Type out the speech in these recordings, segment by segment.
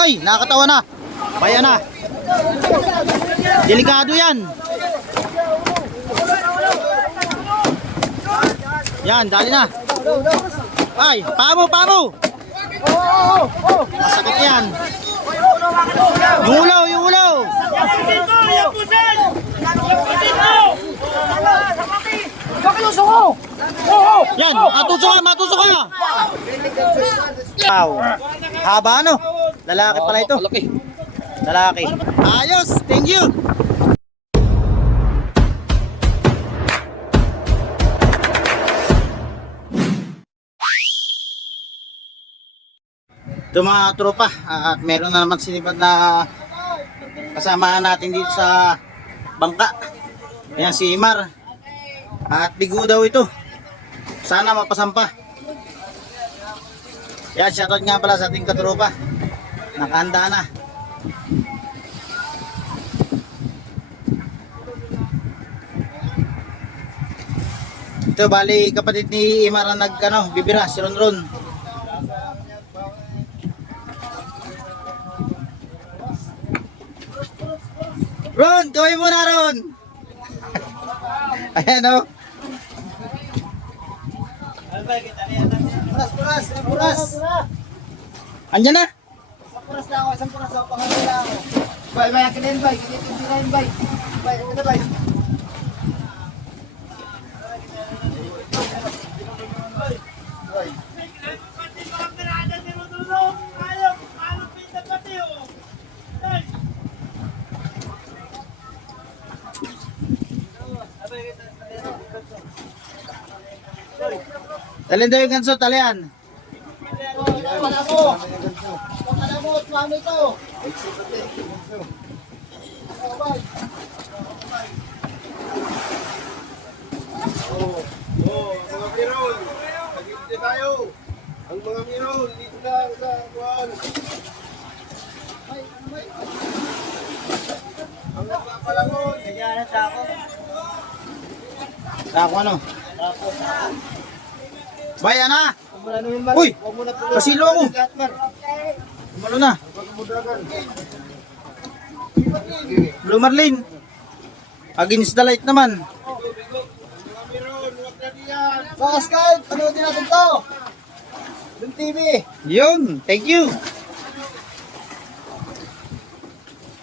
Ay, nakakatawa na. Kaya na. Delikado yan. Yan, dali na. Ay, pamo, pamo. Masakit yan. Yung ulaw, yung ulaw. Yan, matusok ka, matusok ka. Wow. Haba ano? Lalaki pala ito. Malaki. Lalaki. Ayos, thank you. Ito mga tropa, at meron na naman sinibad na kasama natin dito sa bangka. Ayan si Imar. At bigo daw ito. Sana mapasampa. Yan, shoutout nga pala sa ating katropa. Nakahanda na. Ito, bali kapatid ni Imar ang nag, ano, bibira, si Ron Ron. Kaway mo na Ron! Ayan o. Puras, puras, puras. Andyan na. Puras na ako, isang puras ako, pangalan na ako. Bay, bay, akin din, bay. Yung sinayin, bay. Bay, na, bay. Talin daw yung ganso, talian. Pala mo. Pala mo, mami to. Oh. Oh, mga Miron, nagiging tayo. Ang mga Miron, dito lang sa kuwan. Ang nagpapalangon. Sako ano? Bayan na! Huwag mo na namin, man. Uy! Huwag mo na tuloy. Kasilo ako! Umalo na. Blue Marlin. Against the light naman. Diyan. Mga Skype, panoodin natin to. Yung TV. Yun, thank you.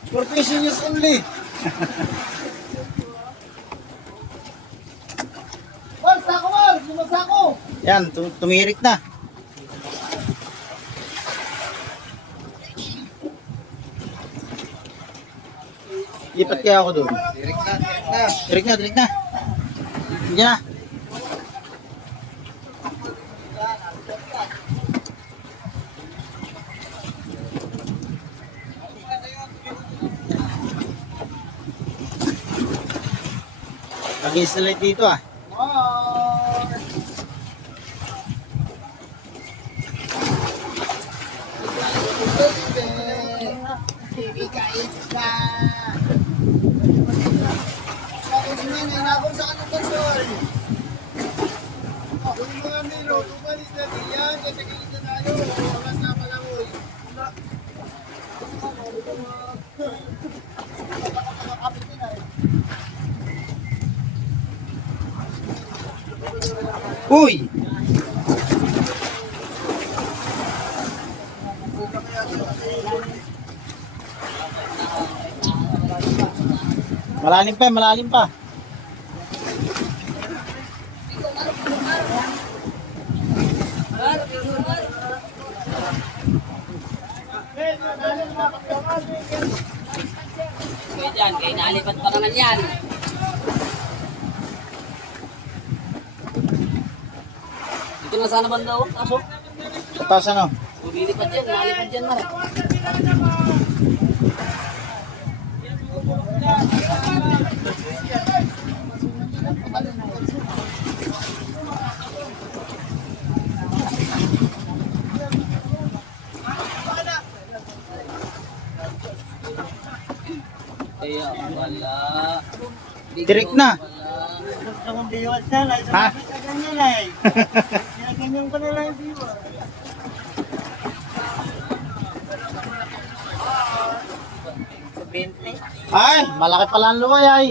For fishing use only. Mar, sako, Mar. Yung sako. Yan, tu- tumirik na. Lipat kaya ako doon. Tirik na, tirik na. Tirik na, tirik na. Light dito ah. TV kain ka. Tapos mo yun, inabot kanong konsol. Yung mga Miron, umalis na diyan. Na tayo. Wala na palangoy. Uy! Malalim pa, malalim pa. Kaya dyan, kaya nalipat pa naman yan. Dito na sana banda oh. Kaso, Tapos ano? lilipat dyan, nalipat dyan mara. Kaya wala. Direct na. Gusto Ha? sa ganyan ko na lang viewers. Ay, malaki pala ang luway ay.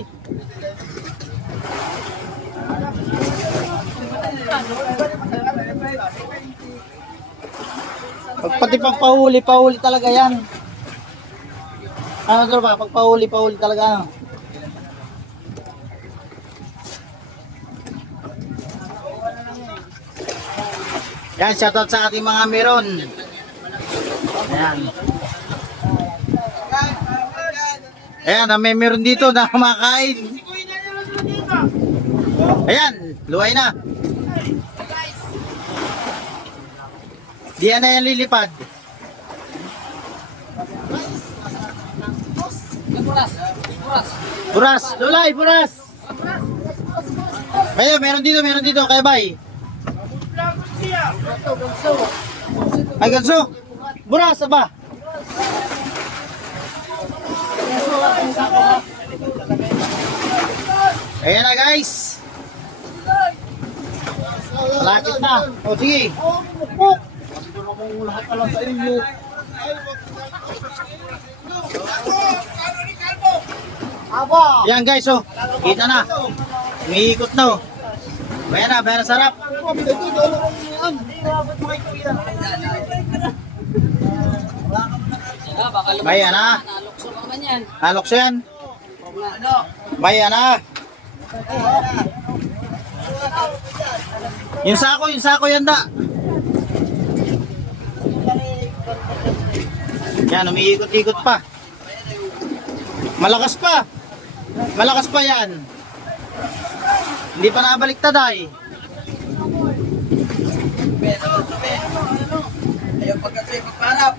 Pag pati pagpahuli, pahuli talaga yan. Ano to ba? Pagpahuli, pahuli talaga ano. Yan, shoutout sa ating mga meron. Ayan. Ayan, may meron dito na kumakain. Ayan, luway na. Di na yan lilipad. Buras. Buras. Buras, lulay, buras. Ayun, meron dito, meron dito, kay bay. Ay, ganso. Buras, ba? Ayan na guys. Malapit na. O sige. Yan guys, oh. Kita na. Umiikot na, oh. Bayan na, bayan na sarap. Bayan na. Nalukso pa naman yan. Alok yan. Bayan na. Yung sako, yung sako yan da. Yan, umiikot-ikot pa. Malakas pa. Malakas pa yan. Hindi pa nabaliktad ay. Ayaw pagkasay pagparap.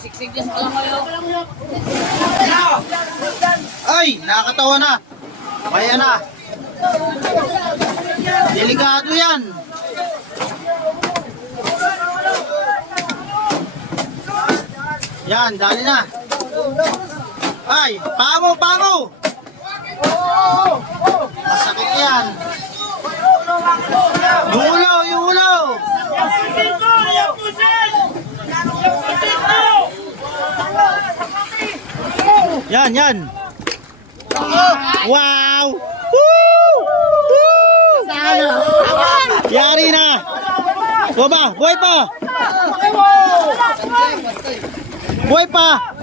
Siksik dyan lang kayo. Ay, nakakatawa na. Kaya na. Delikado yan. Yan, dali na. Ay, pamo, pamo. Masakit yan. Yung ulaw, yung ulaw. Yan, yan. Wow! Woo! Woo! Yari na! O ba? Buhay pa! Buhay pa!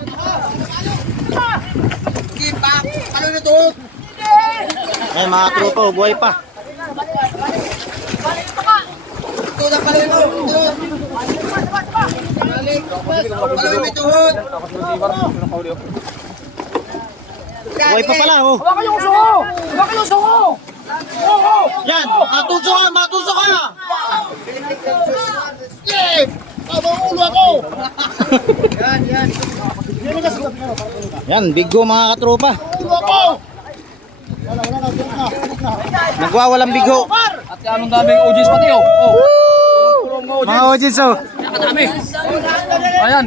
Ay, mga tropa, oh, buhay pa. Buhay pa pala, oh. Baka yung suko! Baka yung suko! Yan, matuso ka, matuso ka! Yan, bigo mga katropa. Nagwawalang bigo. At anong daming OGs pati oh. Oh. Mga audience, oh. Nakadami. Ayan.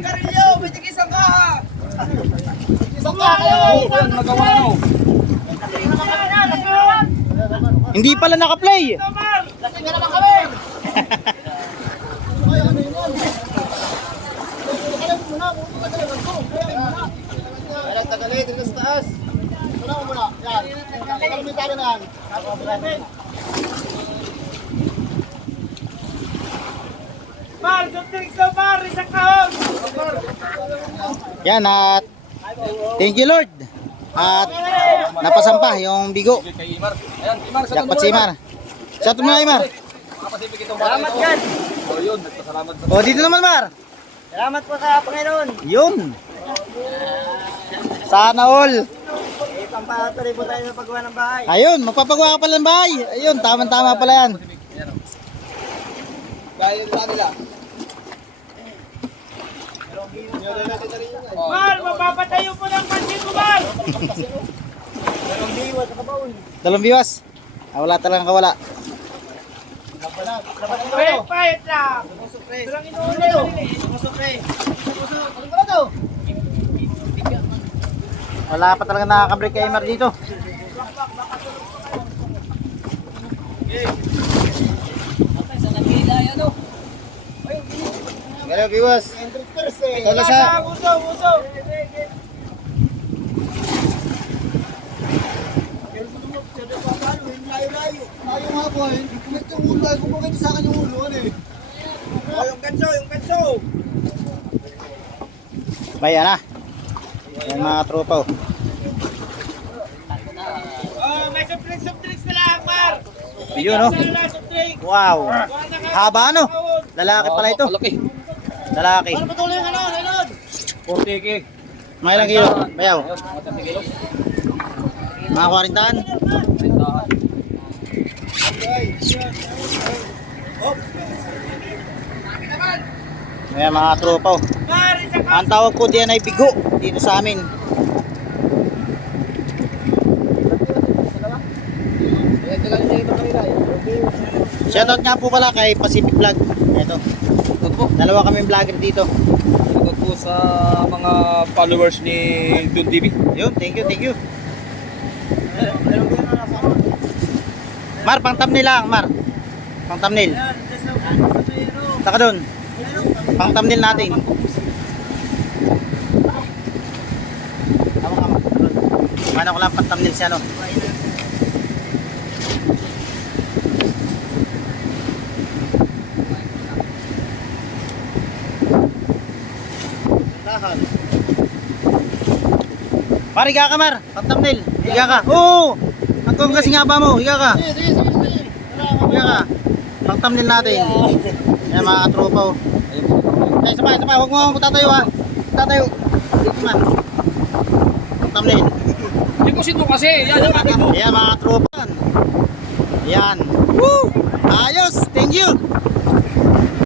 Ayan, nagawa na oh. Hindi pala naka-play. Alang tagali, dito sa taas. Una mo muna. Yan. Mo tayo na yan. Mar, suntik sa mar, isang kahon. Yan at thank you Lord. At napasampa yung bigo. Jackpot si Imar. Shout mo na Imar. Ito. yan. Oh, yun. Nagpasalamat sa O dito naman Mar. Salamat po sa Panginoon. Yun. Sana all. Eh, pampatuloy po tayo sa paggawa ng bahay. Ayun, magpapagawa ka pala ng bahay. Ayun, tama-tama pala yan. Dahil sa nila. Mar, mapapatayo po ng pansin mo, Mar. Dalawang biwas. Ah, wala talagang kawala. Payat, payat lang. Walang inuuli. Wala pa talaga nakaka-break kay MR dito. Ngayon, viewers. 100%. Ito na siya. Uso, uso. Ayaw nga po eh. Kumit yung ulo. Ay, kumagay sa akin yung ulo. Ano eh. Oh, kanso, yung kanso. Bayan na. Yan mga tropa oh. Oh, may soft drinks, soft drinks na lang, Mar. Yun oh. Wow. Haba no? Lalaki pala ito. Malaki. Lalaki. Ano patuloy yung ano? Leonard? 40 kg. Mga ilang kilo? Bayaw. Mga 30 kilo. Mga 40 Tindahan. Ayan mga tropa oh. Ang tawag po diyan ay bigo dito sa amin. Shoutout nga po pala kay Pacific Vlog. Ito. Good po. Dalawa kami vlogger dito. Good po sa mga followers ni Dun TV. Yun, thank you, thank you. Mar, pang thumbnail lang, Mar. Pang thumbnail. Taka doon. Pang thumbnail natin. Tama ka, Mar. Paano ko lang pang thumbnail siya, no? Mar, higa ka, Mar. Pang thumbnail. Higa ka. Oo! Ang kasi nga ba mo? Higa ka. Higa ka. Pang thumbnail natin. Yan mga katropa, oh. Eh, sabay, sabay. Huwag mo akong tatayo, ha. Tatayo. Dito man. Pang sino kasi. Yan ang akin mo. Ayan mga tropa. Ayan. Woo! Ayos! Thank you!